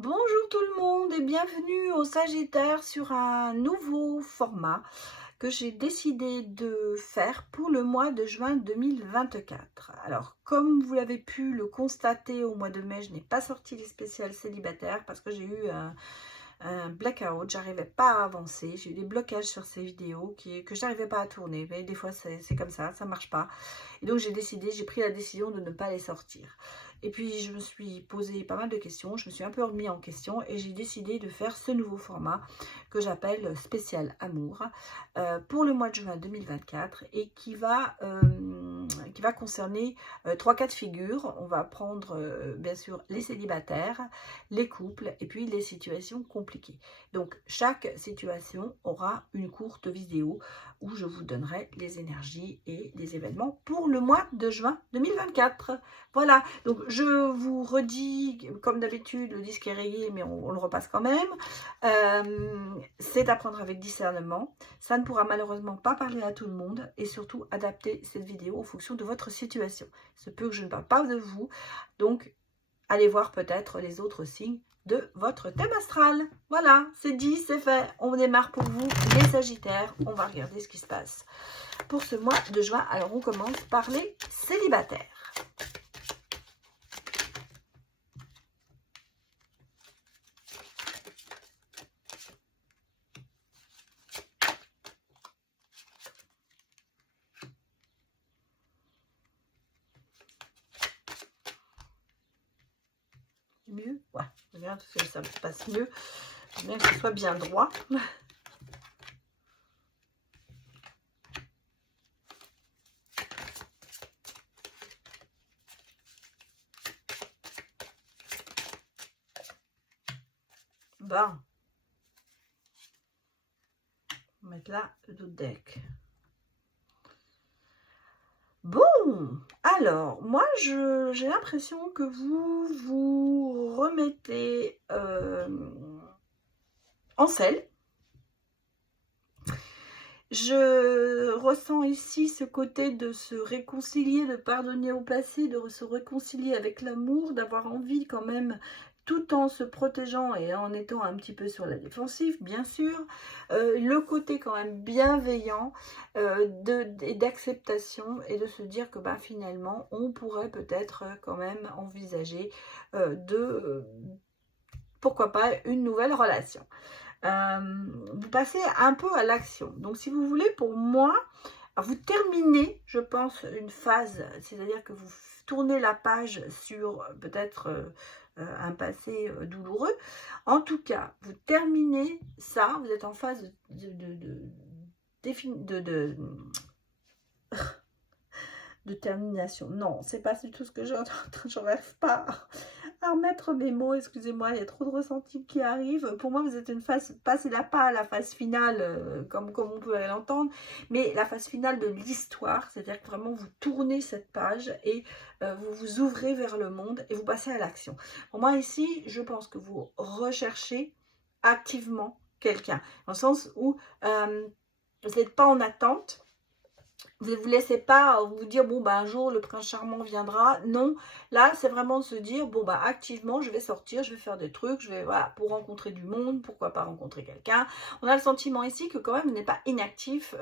Bonjour tout le monde et bienvenue au Sagittaire sur un nouveau format que j'ai décidé de faire pour le mois de juin 2024. Alors, comme vous l'avez pu le constater au mois de mai, je n'ai pas sorti les spéciales célibataires parce que j'ai eu un blackout, j'arrivais pas à avancer, j'ai eu des blocages sur ces vidéos que je n'arrivais pas à tourner, mais des fois c'est comme ça marche pas. Et donc j'ai pris la décision de ne pas les sortir. Et puis je me suis posé pas mal de questions, je me suis un peu remis en question et j'ai décidé de faire ce nouveau format que j'appelle spécial amour pour le mois de juin 2024 et qui va concerner 3 cas de figure. On va prendre bien sûr les célibataires, les couples et puis les situations compliquées. Donc chaque situation aura une courte vidéo où je vous donnerai les énergies et les événements pour le mois de juin 2024. Voilà, donc je vous redis, comme d'habitude, le disque est rayé, mais on le repasse quand même. C'est à prendre avec discernement. Ça ne pourra malheureusement pas parler à tout le monde et surtout adapter cette vidéo en fonction de votre situation. Il se peut que je ne parle pas de vous, donc allez voir peut-être les autres signes de votre thème astral. Voilà, c'est dit, c'est fait. On démarre pour vous, les Sagittaires. On va regarder ce qui se passe pour ce mois de juin. Alors, on commence par les célibataires. Mieux, ouais, regarde, ça passe mieux. Bien que ce soit bien droit. Bon, on va mettre là le dos de deck. Bon, alors, moi, j'ai l'impression que vous vous remettez en selle. Je ressens ici ce côté de se réconcilier, de pardonner au passé, de se réconcilier avec l'amour, d'avoir envie quand même, tout en se protégeant et en étant un petit peu sur la défensive, bien sûr, le côté quand même bienveillant et d'acceptation et de se dire que bah, finalement, on pourrait peut-être quand même envisager pourquoi pas, une nouvelle relation. Vous passez un peu à l'action. Donc, si vous voulez, pour moi, vous terminez, je pense, une phase, c'est-à-dire que vous tournez la page sur peut-être un passé douloureux. En tout cas, vous terminez ça, vous êtes en phase de termination. Non, c'est pas du tout ce que je rêve pas à remettre mes mots, excusez-moi, il y a trop de ressentis qui arrivent. Pour moi, vous êtes une phase, passez là pas à la phase finale, comme on peut l'entendre, mais la phase finale de l'histoire, c'est-à-dire que vraiment vous tournez cette page et vous vous ouvrez vers le monde et vous passez à l'action. Pour moi, ici, je pense que vous recherchez activement quelqu'un, dans le sens où vous n'êtes pas en attente. Vous ne vous laissez pas vous dire, bon, bah, un jour, le prince charmant viendra. Non, là, c'est vraiment de se dire, bon, bah, activement, je vais sortir, je vais faire des trucs, je vais, voilà, pour rencontrer du monde, pourquoi pas rencontrer quelqu'un. On a le sentiment ici que quand même, vous n'êtes pas inactif,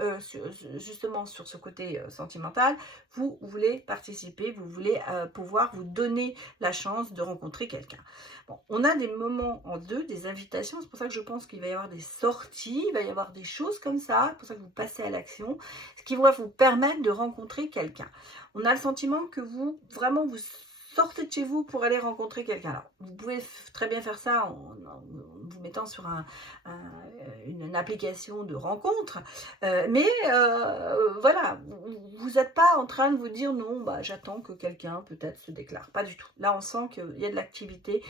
justement, sur ce côté sentimental. Vous voulez participer, vous voulez pouvoir vous donner la chance de rencontrer quelqu'un. Bon, on a des moments en deux, des invitations, c'est pour ça que je pense qu'il va y avoir des sorties, il va y avoir des choses comme ça, c'est pour ça que vous passez à l'action, ce qui va vous permettre de rencontrer quelqu'un. On a le sentiment que vous, vraiment, vous sortez de chez vous pour aller rencontrer quelqu'un. Alors, vous pouvez très bien faire ça en vous mettant sur une application de rencontre, mais voilà, vous n'êtes pas en train de vous dire non, bah, j'attends que quelqu'un peut-être se déclare. Pas du tout. Là, on sent qu'il y a de l'activité,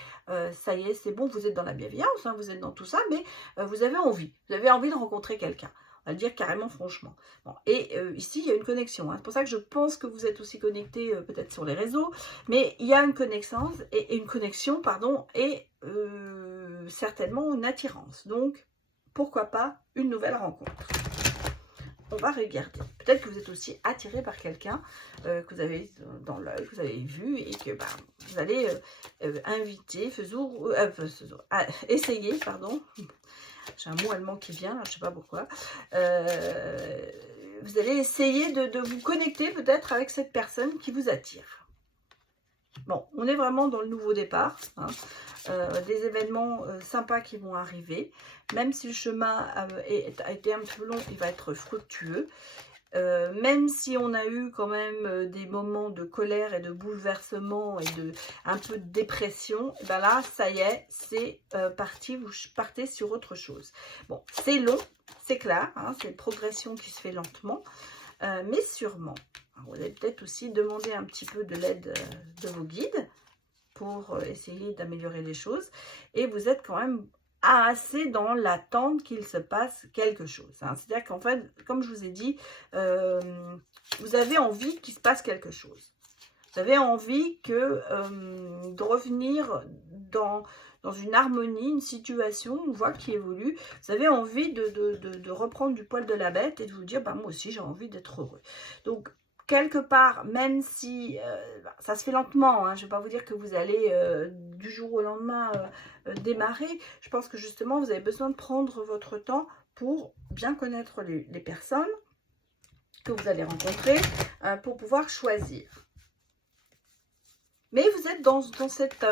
ça y est, c'est bon, vous êtes dans la bienveillance, hein, vous êtes dans tout ça, mais vous avez envie de rencontrer quelqu'un. On va le dire carrément franchement. Bon, et ici, il y a une connexion. Hein. C'est pour ça que je pense que vous êtes aussi connectés peut-être sur les réseaux. Mais il y a une connexion, et certainement une attirance. Donc, pourquoi pas une nouvelle rencontre. on va regarder. Peut-être que vous êtes aussi attiré par quelqu'un que vous avez dans l'œil, que vous avez vu et que vous allez inviter, essayer, pardon. J'ai un mot allemand qui vient, là, je ne sais pas pourquoi. Vous allez essayer de vous connecter peut-être avec cette personne qui vous attire. Bon, on est vraiment dans le nouveau départ, hein. Des événements sympas qui vont arriver. Même si le chemin a été un peu long, il va être fructueux. Même si on a eu quand même des moments de colère et de bouleversement et un peu de dépression, ben là, ça y est, c'est parti, vous partez sur autre chose. Bon, c'est long, c'est clair, hein, c'est une progression qui se fait lentement, mais sûrement. Alors, vous allez peut-être aussi demander un petit peu de l'aide de vos guides pour essayer d'améliorer les choses. Et vous êtes quand même assez dans l'attente qu'il se passe quelque chose, hein. C'est-à-dire qu'en fait, comme je vous ai dit, vous avez envie qu'il se passe quelque chose. Vous avez envie de revenir dans une harmonie, une situation, une voie qui évolue. Vous avez envie de reprendre du poil de la bête et de vous dire, bah, moi aussi j'ai envie d'être heureux. Donc, quelque part, même si ça se fait lentement, hein, je ne vais pas vous dire que vous allez du jour au lendemain démarrer. Je pense que justement, vous avez besoin de prendre votre temps pour bien connaître les personnes que vous allez rencontrer pour pouvoir choisir. Mais vous êtes dans cette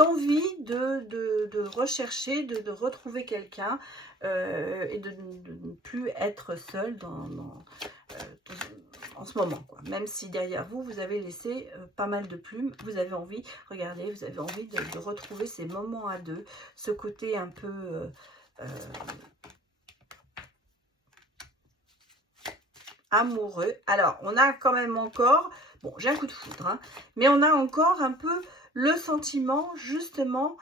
envie de rechercher, de retrouver quelqu'un et de ne plus être seul en ce moment, quoi. Même si derrière vous, vous avez laissé pas mal de plumes, vous avez envie, regardez, vous avez envie de retrouver ces moments à deux, ce côté un peu... amoureux. Alors, on a quand même encore... Bon, j'ai un coup de foudre, hein, mais on a encore un peu le sentiment, justement,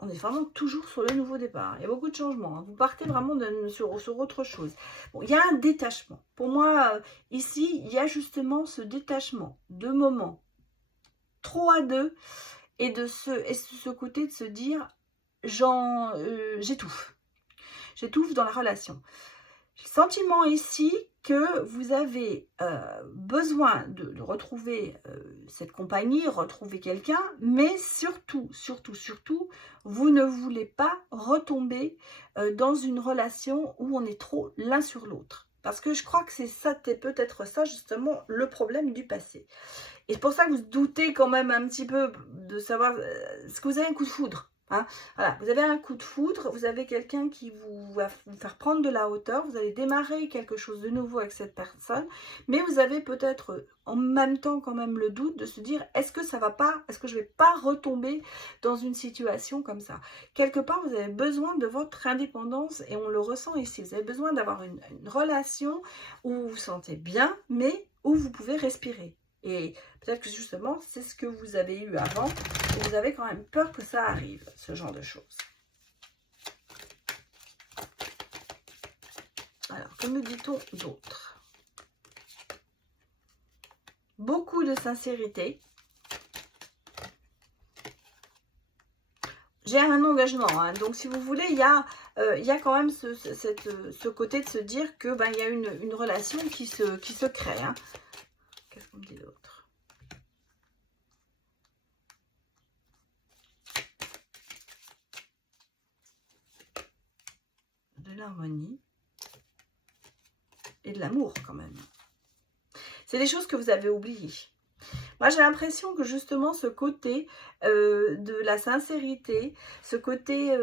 on est vraiment toujours sur le nouveau départ. Il y a beaucoup de changements, hein. Vous partez vraiment sur autre chose. Bon, il y a un détachement. Pour moi, ici, il y a justement ce détachement de moments trop à deux et ce côté de se dire, j'étouffe. J'étouffe dans la relation. Le sentiment ici que vous avez besoin de retrouver cette compagnie, retrouver quelqu'un, mais surtout, vous ne voulez pas retomber dans une relation où on est trop l'un sur l'autre. Parce que je crois que c'est peut-être ça justement le problème du passé. Et c'est pour ça que vous doutez quand même un petit peu de savoir, est-ce que vous avez un coup de foudre ? Hein, voilà, vous avez un coup de foudre, vous avez quelqu'un qui va vous faire prendre de la hauteur, vous allez démarrer quelque chose de nouveau avec cette personne, mais vous avez peut-être en même temps quand même le doute de se dire, est-ce que ça va pas, est-ce que je vais pas retomber dans une situation comme ça? Quelque part, vous avez besoin de votre indépendance et on le ressent ici, vous avez besoin d'avoir une relation où vous vous sentez bien, mais où vous pouvez respirer. Et peut-être que justement, c'est ce que vous avez eu avant, et vous avez quand même peur que ça arrive, ce genre de choses. Alors, que me dit-on d'autre? Beaucoup de sincérité. J'ai un engagement, hein, donc si vous voulez, il y a quand même ce côté de se dire que il y a une relation qui se crée, hein. Qu'est-ce qu'on me dit d'autre? De l'harmonie et de l'amour quand même. C'est des choses que vous avez oubliées. Moi, j'ai l'impression que justement ce côté de la sincérité, ce côté...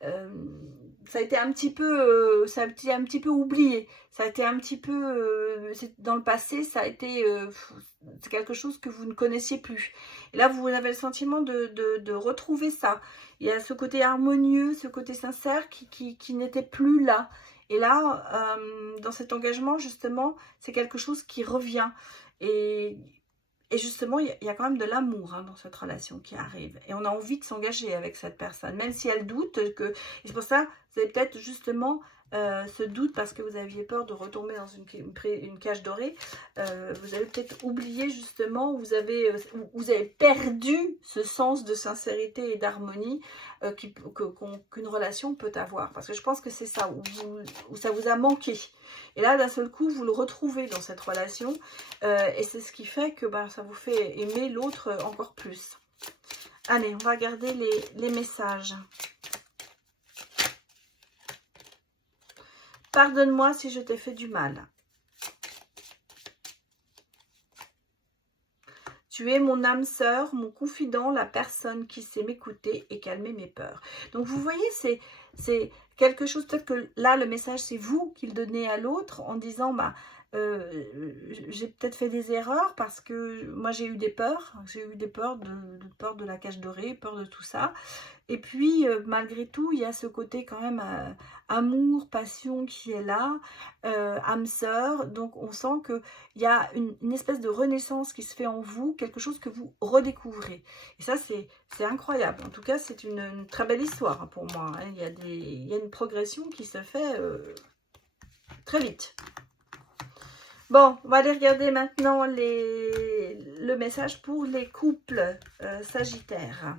ça a été un petit peu, oublié. Ça a été un petit peu, dans le passé, ça a été c'est quelque chose que vous ne connaissiez plus. Et là, vous avez le sentiment de retrouver ça. Il y a ce côté harmonieux, ce côté sincère qui n'était plus là. Et là, dans cet engagement, justement, c'est quelque chose qui revient. Et justement, il y a quand même de l'amour, hein, dans cette relation qui arrive. Et on a envie de s'engager avec cette personne, même si elle doute. Et c'est pour ça, vous allez peut-être justement ce doute parce que vous aviez peur de retomber dans une cage dorée. Vous avez peut-être oublié justement, vous avez perdu ce sens de sincérité et d'harmonie qu'une relation peut avoir. Parce que je pense que c'est ça, où ça vous a manqué. Et là, d'un seul coup, vous le retrouvez dans cette relation. Et c'est ce qui fait que ça vous fait aimer l'autre encore plus. Allez, on va regarder les messages. Pardonne-moi si je t'ai fait du mal. Tu es mon âme sœur, mon confident, la personne qui sait m'écouter et calmer mes peurs. Donc vous voyez, c'est quelque chose, peut-être que là, le message, c'est vous qui le donnez à l'autre en disant, j'ai peut-être fait des erreurs parce que moi, j'ai eu des peurs. J'ai eu des peurs peur de la cage dorée, peur de tout ça. Et puis, malgré tout, il y a ce côté quand même amour, passion qui est là, âme sœur. Donc, on sent qu'il y a une espèce de renaissance qui se fait en vous, quelque chose que vous redécouvrez. Et ça, c'est incroyable. En tout cas, c'est une très belle histoire hein, pour moi. Hein. Il y a une progression qui se fait très vite. Bon, on va aller regarder maintenant le message pour les couples sagittaires.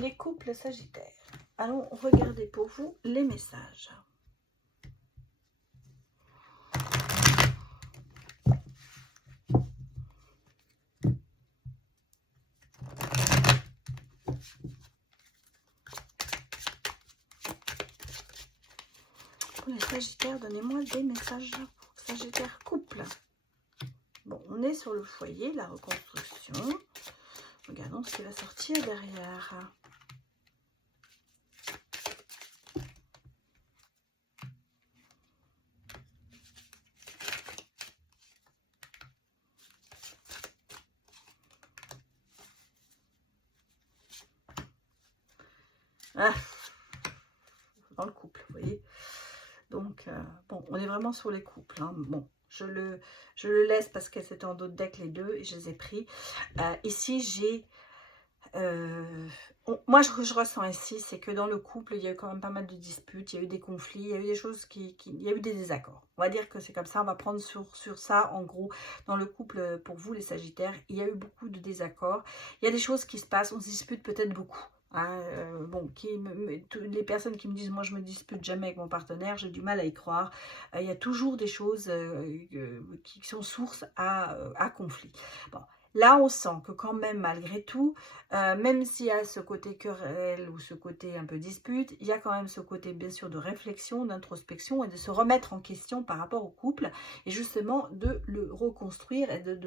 Les couples sagittaires. Allons regarder pour vous les messages. Pour les sagittaires, donnez-moi des messages pour sagittaire couple. Bon, on est sur le foyer, la reconstruction. Regardons ce qui va sortir derrière. Ah, dans le couple, vous voyez. Donc, bon, on est vraiment sur les couples. Hein. Bon, je le laisse parce que c'était en d'autres decks les deux et je les ai pris. Ici, j'ai... moi, je ressens ici, c'est que dans le couple, il y a eu quand même pas mal de disputes, il y a eu des conflits, il y a eu des choses il y a eu des désaccords. On va dire que c'est comme ça, on va prendre sur ça, en gros, dans le couple, pour vous, les Sagittaires, il y a eu beaucoup de désaccords. Il y a des choses qui se passent, on se dispute peut-être beaucoup. Hein, bon, les personnes qui me disent, moi je me dispute jamais avec mon partenaire, j'ai du mal à y croire. Il y a toujours des choses qui sont source à conflit. Bon. Là, on sent que quand même, malgré tout, même s'il y a ce côté querelle ou ce côté un peu dispute, il y a quand même ce côté, bien sûr, de réflexion, d'introspection et de se remettre en question par rapport au couple et justement de le reconstruire et de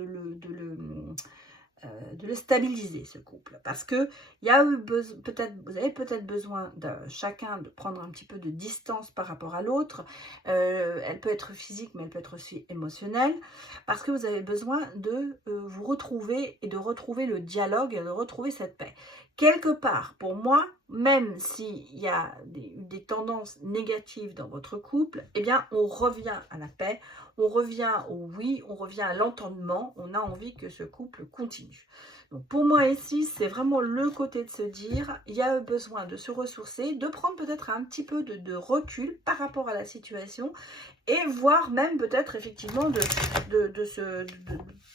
le stabiliser, ce couple. Parce que il y a eu vous avez peut-être besoin de chacun de prendre un petit peu de distance par rapport à l'autre. Elle peut être physique, mais elle peut être aussi émotionnelle. Parce que vous avez besoin de vous retrouver et de retrouver le dialogue et de retrouver cette paix. Quelque part, pour moi, même s'il y a des tendances négatives dans votre couple, eh bien, on revient à la paix, on revient au oui, on revient à l'entendement, on a envie que ce couple continue. Donc pour moi ici, c'est vraiment le côté de se dire, il y a besoin de se ressourcer, de prendre peut-être un petit peu de recul par rapport à la situation et voire même peut-être effectivement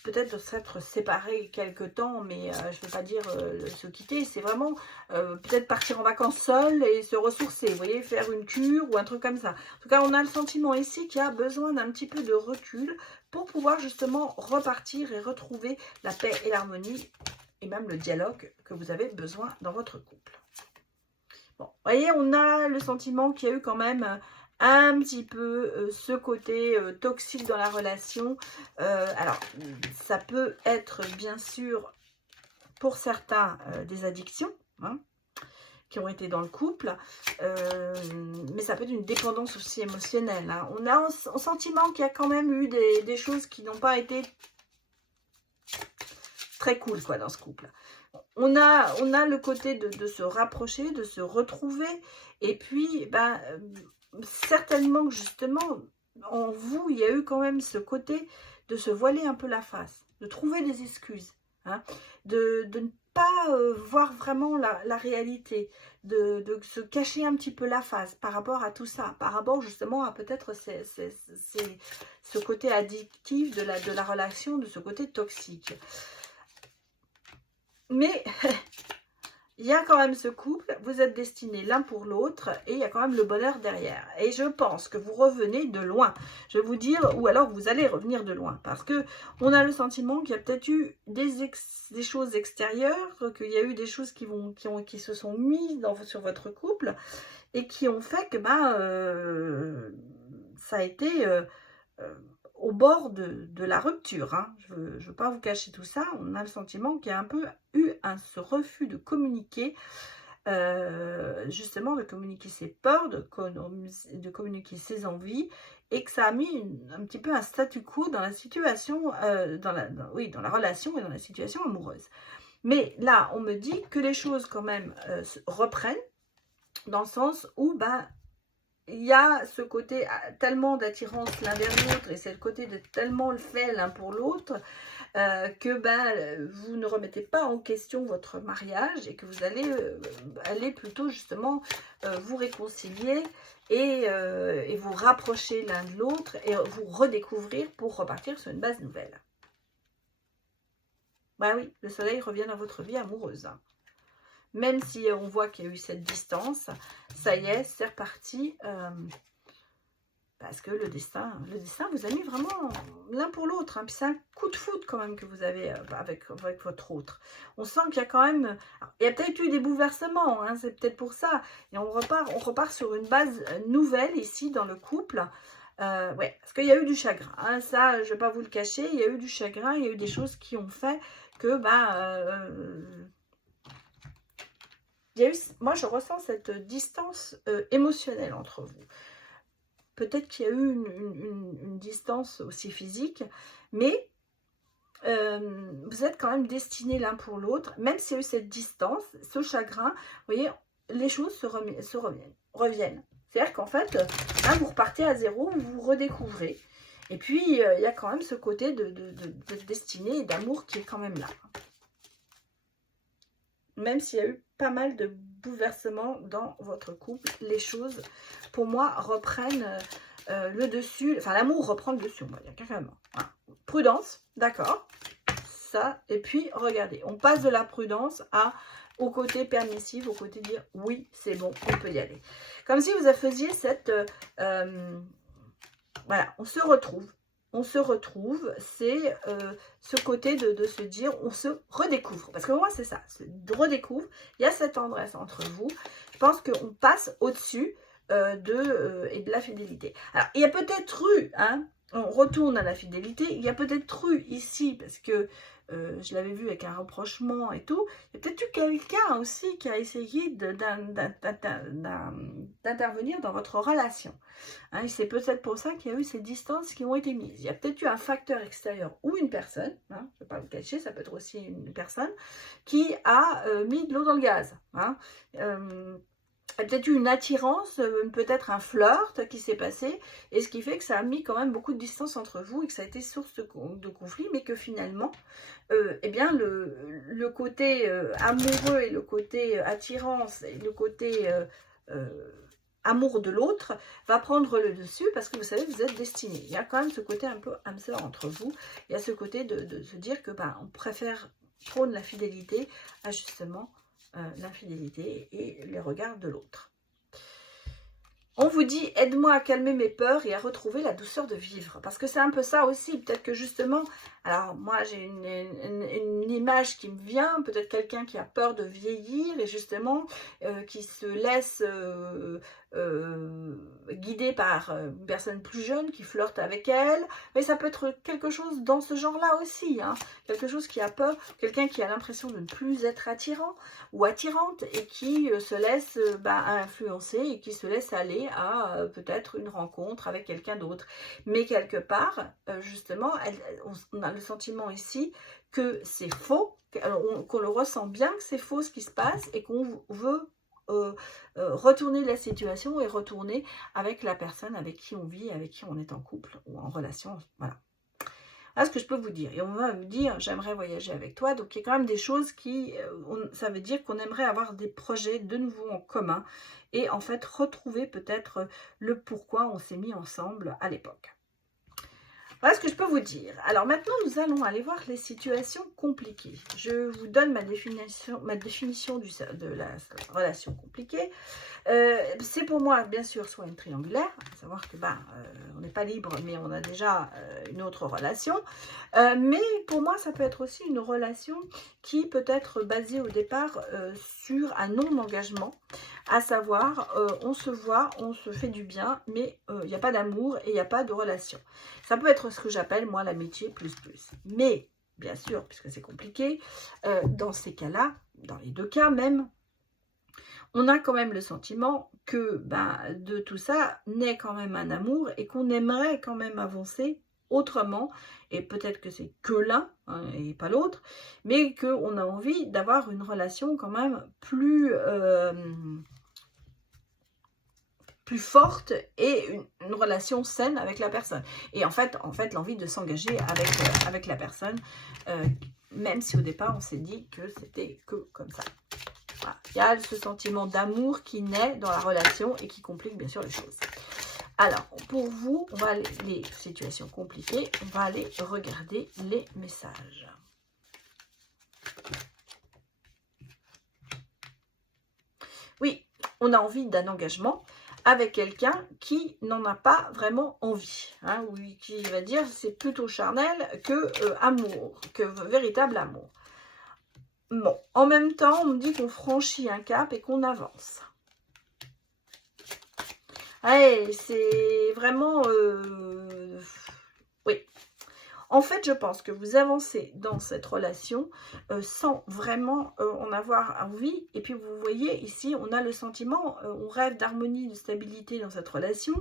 peut-être de s'être séparés quelque temps, mais je ne veux pas dire se quitter, c'est vraiment peut-être partir en vacances seul et se ressourcer, vous voyez, faire une cure ou un truc comme ça. En tout cas, on a le sentiment ici qu'il y a besoin d'un petit peu de recul pour pouvoir justement repartir et retrouver la paix et l'harmonie et même le dialogue que vous avez besoin dans votre couple. Bon, vous voyez, on a le sentiment qu'il y a eu quand même un petit peu ce côté toxique dans la relation. Alors, ça peut être bien sûr pour certains des addictions, hein, qui ont été dans le couple, mais ça peut être une dépendance aussi émotionnelle. Hein. On a un sentiment qu'il y a quand même eu des choses qui n'ont pas été très cool quoi, dans ce couple. on a le côté de se rapprocher, de se retrouver. Et puis, ben, certainement que justement, en vous, il y a eu quand même ce côté de se voiler un peu la face, de trouver des excuses, hein, de ne pas voir vraiment la réalité, de se cacher un petit peu la face par rapport à tout ça, par rapport justement à peut-être ce côté addictif de la relation, de ce côté toxique. Mais il y a quand même ce couple, vous êtes destinés l'un pour l'autre et il y a quand même le bonheur derrière. Et je pense que vous revenez de loin. Je vais vous dire, ou alors vous allez revenir de loin. Parce que on a le sentiment qu'il y a peut-être eu des choses extérieures, qu'il y a eu des choses qui se sont mises sur votre couple et qui ont fait que ça a été au bord de la rupture. Hein. Je ne veux pas vous cacher tout ça. On a le sentiment qu'il y a un peu eu ce refus de communiquer, justement de communiquer ses peurs, de communiquer ses envies, et que ça a mis un petit peu un statu quo dans la situation, dans la relation et dans la situation amoureuse. Mais là, on me dit que les choses quand même reprennent, dans le sens où il y a ce côté tellement d'attirance l'un vers l'autre, et c'est le côté de tellement le fait l'un pour l'autre, que vous ne remettez pas en question votre mariage, et que vous allez aller plutôt justement vous réconcilier et vous rapprocher l'un de l'autre et vous redécouvrir pour repartir sur une base nouvelle. Bah oui, le soleil revient dans votre vie amoureuse. Hein. Même si on voit qu'il y a eu cette distance, ça y est, c'est reparti. Parce que le destin vous a mis vraiment l'un pour l'autre. Hein. Puis c'est un coup de foudre quand même que vous avez avec votre autre. On sent qu'il y a quand même... il y a peut-être eu des bouleversements, hein, c'est peut-être pour ça. Et on repart sur une base nouvelle ici dans le couple. Ouais, parce qu'il y a eu du chagrin. Hein, ça, je ne vais pas vous le cacher. Il y a eu du chagrin, il y a eu des choses qui ont fait que... moi, je ressens cette distance émotionnelle entre vous. Peut-être qu'il y a eu une distance aussi physique, mais vous êtes quand même destinés l'un pour l'autre. Même s'il y a eu cette distance, ce chagrin, vous voyez, les choses reviennent. C'est-à-dire qu'en fait, vous repartez à zéro, vous vous redécouvrez. Et puis, il y a quand même ce côté de destinée et d'amour qui est quand même là. Même s'il y a eu pas mal de bouleversements dans votre couple, les choses, pour moi, reprennent le dessus. Enfin, l'amour reprend le dessus, on va dire, carrément. Voilà. Prudence, d'accord. Ça, et puis, regardez, on passe de la prudence au côté permissif, au côté de dire, oui, c'est bon, on peut y aller. Comme si vous faisiez cette... voilà, on se retrouve. C'est ce côté de se dire, on se redécouvre. Parce que moi, c'est ça, se redécouvre. Il y a cette tendresse entre vous. Je pense qu'on passe au-dessus et de la fidélité. Alors, il y a peut-être eu, hein, on retourne à la fidélité, il y a peut-être eu ici, parce que je l'avais vu avec un rapprochement et tout, il y a peut-être eu quelqu'un aussi qui a essayé d'intervenir dans votre relation. Hein, c'est peut-être pour ça qu'il y a eu ces distances qui ont été mises. Il y a peut-être eu un facteur extérieur ou une personne, hein, je ne vais pas vous cacher, ça peut être aussi une personne, qui a mis de l'eau dans le gaz. Hein. Il y a peut-être eu une attirance, peut-être un flirt qui s'est passé, et ce qui fait que ça a mis quand même beaucoup de distance entre vous et que ça a été source de conflit, mais que finalement, eh bien, le côté amoureux et le côté attirance et le côté amour de l'autre va prendre le dessus parce que vous savez, vous êtes destinés. Il y a quand même ce côté un peu âme sœur entre vous. Il y a ce côté de se dire que on prône la fidélité à justement l'infidélité et les regards de l'autre. On vous dit, aide-moi à calmer mes peurs et à retrouver la douceur de vivre. Parce que c'est un peu ça aussi. Peut-être que justement, alors moi j'ai une image qui me vient, peut-être quelqu'un qui a peur de vieillir et justement qui se laisse guider par une personne plus jeune qui flirte avec elle. Mais ça peut être quelque chose dans ce genre-là aussi. Hein. Quelque chose qui a peur, quelqu'un qui a l'impression de ne plus être attirant ou attirante et qui se laisse influencer et qui se laisse aller à peut-être une rencontre avec quelqu'un d'autre. Mais quelque part, justement, on a le sentiment ici que c'est faux, qu'on le ressent bien, que c'est faux ce qui se passe et qu'on veut retourner la situation et retourner avec la personne avec qui on vit, avec qui on est en couple ou en relation. Voilà. Voilà ce que je peux vous dire. Et on va vous dire, j'aimerais voyager avec toi. Donc, il y a quand même des choses qui... ça veut dire qu'on aimerait avoir des projets de nouveau en commun. Et en fait, retrouver peut-être le pourquoi on s'est mis ensemble à l'époque. Voilà ce que je peux vous dire. Alors maintenant, nous allons aller voir les situations compliquées. Je vous donne ma définition de la relation compliquée. C'est pour moi, bien sûr, soit une triangulaire, à savoir que on n'est pas libre, mais on a déjà une autre relation. Mais pour moi, ça peut être aussi une relation qui peut être basée au départ sur un non-engagement, à savoir, on se voit, on se fait du bien, mais il n'y a pas d'amour et il n'y a pas de relation. Ça peut être ce que j'appelle, moi, l'amitié plus plus. Mais, bien sûr, puisque c'est compliqué, dans ces cas-là, dans les deux cas même, on a quand même le sentiment que de tout ça naît quand même un amour et qu'on aimerait quand même avancer autrement. Et peut-être que c'est que l'un et pas l'autre, mais qu'on a envie d'avoir une relation quand même plus forte et une relation saine avec la personne. Et en fait l'envie de s'engager avec la personne, même si au départ on s'est dit que c'était que comme ça. Voilà. Il y a ce sentiment d'amour qui naît dans la relation et qui complique bien sûr les choses. Alors, pour vous, on va aller, les situations compliquées, on va aller regarder les messages. Oui, on a envie d'un engagement avec quelqu'un qui n'en a pas vraiment envie. Hein, oui, qui va dire c'est plutôt charnel que amour, que véritable amour. Bon, en même temps, on me dit qu'on franchit un cap et qu'on avance. Ouais, c'est vraiment... oui. En fait, je pense que vous avancez dans cette relation sans vraiment en avoir envie. Et puis, vous voyez, ici, on a le sentiment, on rêve d'harmonie, de stabilité dans cette relation,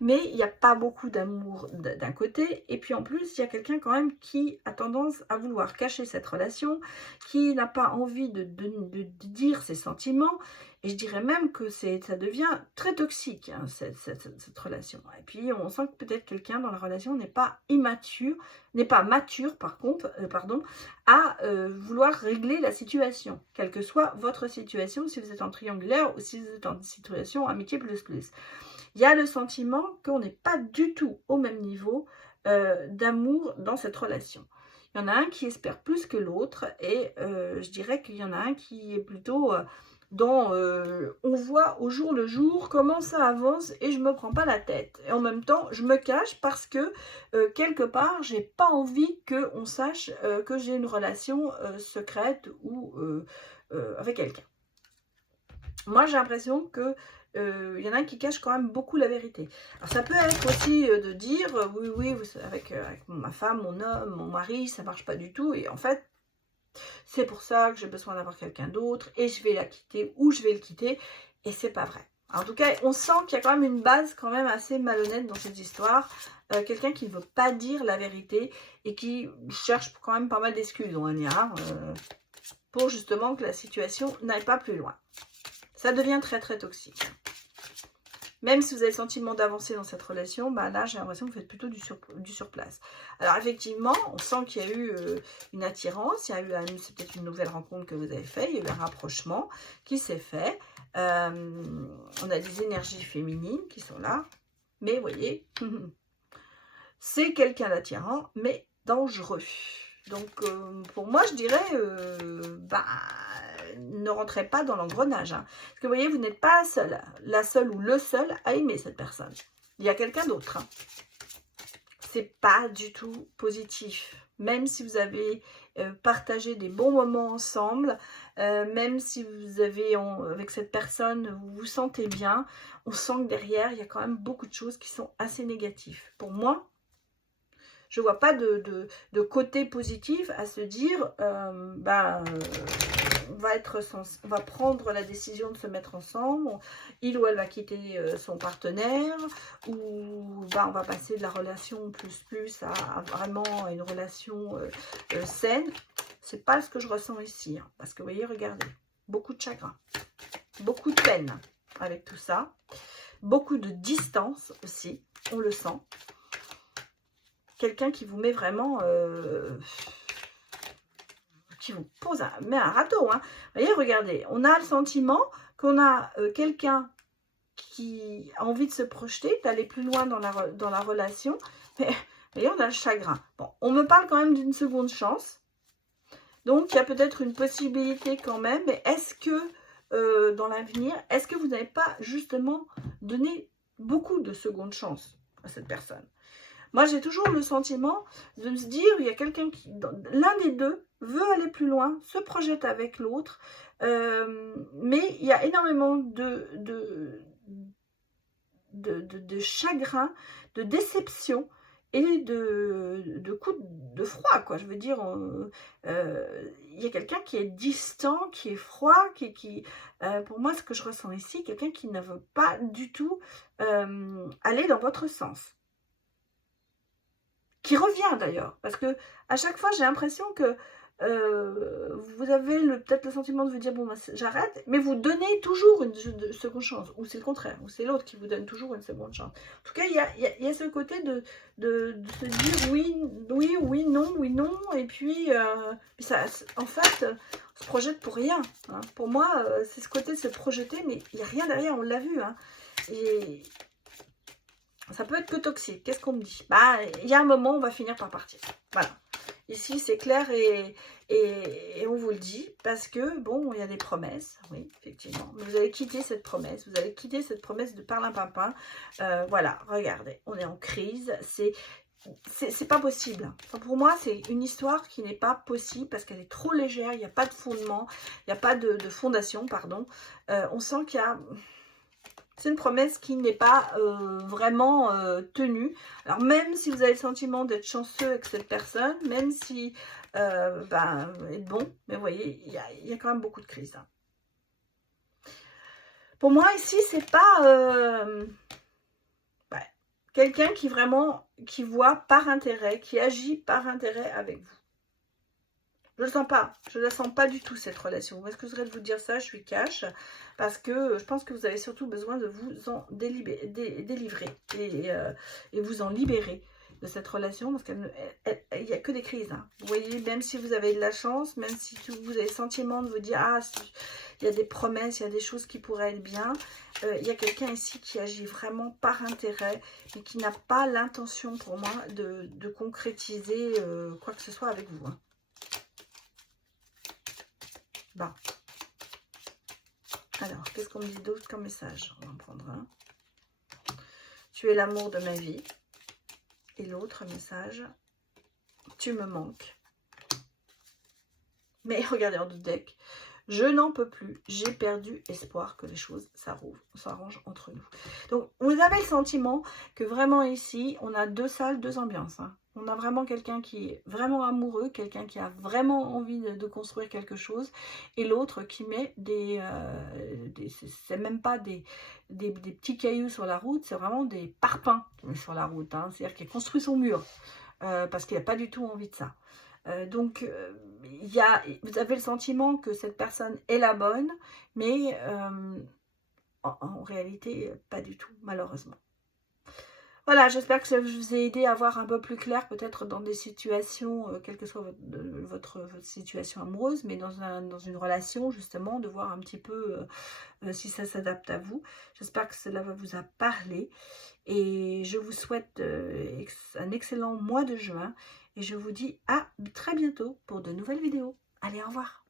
mais il n'y a pas beaucoup d'amour d'un côté. Et puis, en plus, il y a quelqu'un quand même qui a tendance à vouloir cacher cette relation, qui n'a pas envie de dire ses sentiments. Et je dirais même que ça devient très toxique, hein, cette relation. Et puis, on sent que peut-être quelqu'un dans la relation n'est pas mature, à vouloir régler la situation, quelle que soit votre situation, si vous êtes en triangulaire ou si vous êtes en situation amitié plus. Il y a le sentiment qu'on n'est pas du tout au même niveau d'amour dans cette relation. Il y en a un qui espère plus que l'autre et je dirais qu'il y en a un qui est plutôt... on voit au jour le jour comment ça avance et je me prends pas la tête. Et en même temps, je me cache parce que quelque part, j'ai pas envie qu'on sache que j'ai une relation secrète ou avec quelqu'un. Moi, j'ai l'impression que y en a un qui cache quand même beaucoup la vérité. Alors, ça peut être aussi de dire, oui, avec ma femme, mon homme, mon mari, ça marche pas du tout. Et en fait, c'est pour ça que j'ai besoin d'avoir quelqu'un d'autre et je vais la quitter ou je vais le quitter. Et c'est pas vrai. En tout cas, on sent qu'il y a quand même une base quand même assez malhonnête dans cette histoire. Quelqu'un qui ne veut pas dire la vérité et qui cherche quand même pas mal d'excuses, on va dire, pour justement que la situation n'aille pas plus loin. Ça devient très très toxique. Même si vous avez le sentiment d'avancer dans cette relation, là, j'ai l'impression que vous faites plutôt du surplace. Alors, effectivement, on sent qu'il y a eu une attirance. C'est peut-être une nouvelle rencontre que vous avez faite. Il y a eu un rapprochement qui s'est fait. On a des énergies féminines qui sont là. Mais, vous voyez, c'est quelqu'un d'attirant, mais dangereux. Donc, pour moi, je dirais, ne rentrez pas dans l'engrenage. Hein. Parce que, vous voyez, vous n'êtes pas la seule ou le seul à aimer cette personne. Il y a quelqu'un d'autre. Hein. C'est pas du tout positif. Même si vous avez partagé des bons moments ensemble, même si vous avez, avec cette personne, vous vous sentez bien, on sent que derrière, il y a quand même beaucoup de choses qui sont assez négatives. Pour moi, je ne vois pas de côté positif à se dire, on va prendre la décision de se mettre ensemble, il ou elle va quitter son partenaire, ou on va passer de la relation plus à vraiment une relation saine. c'est pas ce que je ressens ici. Hein, parce que vous voyez, regardez, beaucoup de chagrin, beaucoup de peine avec tout ça. Beaucoup de distance aussi, on le sent. Quelqu'un qui vous met vraiment... qui vous pose met un râteau. Hein. Vous voyez, regardez, on a le sentiment qu'on a quelqu'un qui a envie de se projeter, d'aller plus loin dans la relation. Mais vous voyez, on a le chagrin. Bon, on me parle quand même d'une seconde chance. Donc, il y a peut-être une possibilité quand même. Mais est-ce que, dans l'avenir, est-ce que vous n'avez pas justement donné beaucoup de secondes chances à cette personne? Moi, j'ai toujours le sentiment de me dire, il y a quelqu'un qui, l'un des deux, veut aller plus loin, se projette avec l'autre, mais il y a énormément de chagrin, de déception et de coups de froid, quoi. Je veux dire, il y a quelqu'un qui est distant, qui est froid, pour moi, ce que je ressens ici, quelqu'un qui ne veut pas du tout aller dans votre sens. Qui revient d'ailleurs, parce que à chaque fois, j'ai l'impression que vous avez peut-être le sentiment de vous dire, bon, bah, j'arrête, mais vous donnez toujours une seconde chance, ou c'est le contraire, ou c'est l'autre qui vous donne toujours une seconde chance. En tout cas, il y a ce côté de se dire oui, oui, oui, non, et puis, ça, en fait, on se projette pour rien. Hein. Pour moi, c'est ce côté de se projeter, mais il n'y a rien derrière, on l'a vu. Hein. Et ça peut être que toxique. Qu'est-ce qu'on me dit? Bah, il y a un moment, on va finir par partir. Voilà. Ici, c'est clair et on vous le dit parce que, bon, il y a des promesses, oui, effectivement. Mais vous allez quitter cette promesse. Vous allez quitter cette promesse de parlimpinpin. Voilà, regardez, on est en crise. C'est pas possible. Enfin, pour moi, c'est une histoire qui n'est pas possible parce qu'elle est trop légère. Il n'y a pas de fondement. Il n'y a pas de fondation, pardon. On sent qu'il y a... C'est une promesse qui n'est pas vraiment tenue. Alors, même si vous avez le sentiment d'être chanceux avec cette personne, même si, être bon, mais vous voyez, il y a quand même beaucoup de crises. Hein. Pour moi, ici, c'est pas quelqu'un qui voit par intérêt, qui agit par intérêt avec vous. Je ne le sens pas. Je ne la sens pas du tout, cette relation. Où est-ce que je voudrais vous dire ça? Je suis cash. Parce que je pense que vous avez surtout besoin de vous en délivrer. Et vous en libérer de cette relation. Parce qu'il n'y a que des crises. Hein. Vous voyez, même si vous avez de la chance, même si vous avez le sentiment de vous dire, ah, il y a des promesses, il y a des choses qui pourraient être bien. Il y a quelqu'un ici qui agit vraiment par intérêt. Et qui n'a pas l'intention pour moi de concrétiser quoi que ce soit avec vous. Hein. Bon. Alors, qu'est-ce qu'on me dit d'autre comme message? On va en prendre un. Tu es l'amour de ma vie. Et l'autre message, tu me manques. Mais regardez en deck. Je n'en peux plus. J'ai perdu espoir que les choses s'arrangent entre nous. Donc, vous avez le sentiment que vraiment ici, on a deux salles, deux ambiances. Hein. On a vraiment quelqu'un qui est vraiment amoureux, quelqu'un qui a vraiment envie de construire quelque chose. Et l'autre qui met c'est même pas des petits cailloux sur la route, c'est vraiment des parpaings qu'il met sur la route. Hein. C'est-à-dire qu'il a construit son mur parce qu'il n'a pas du tout envie de ça. Donc, vous avez le sentiment que cette personne est la bonne, mais en réalité, pas du tout, malheureusement. Voilà, j'espère que ça vous a aidé à voir un peu plus clair, peut-être dans des situations, quelle que soit votre situation amoureuse, mais dans une relation, justement, de voir un petit peu si ça s'adapte à vous. J'espère que cela vous a parlé. Et je vous souhaite un excellent mois de juin. Et je vous dis à très bientôt pour de nouvelles vidéos. Allez, au revoir.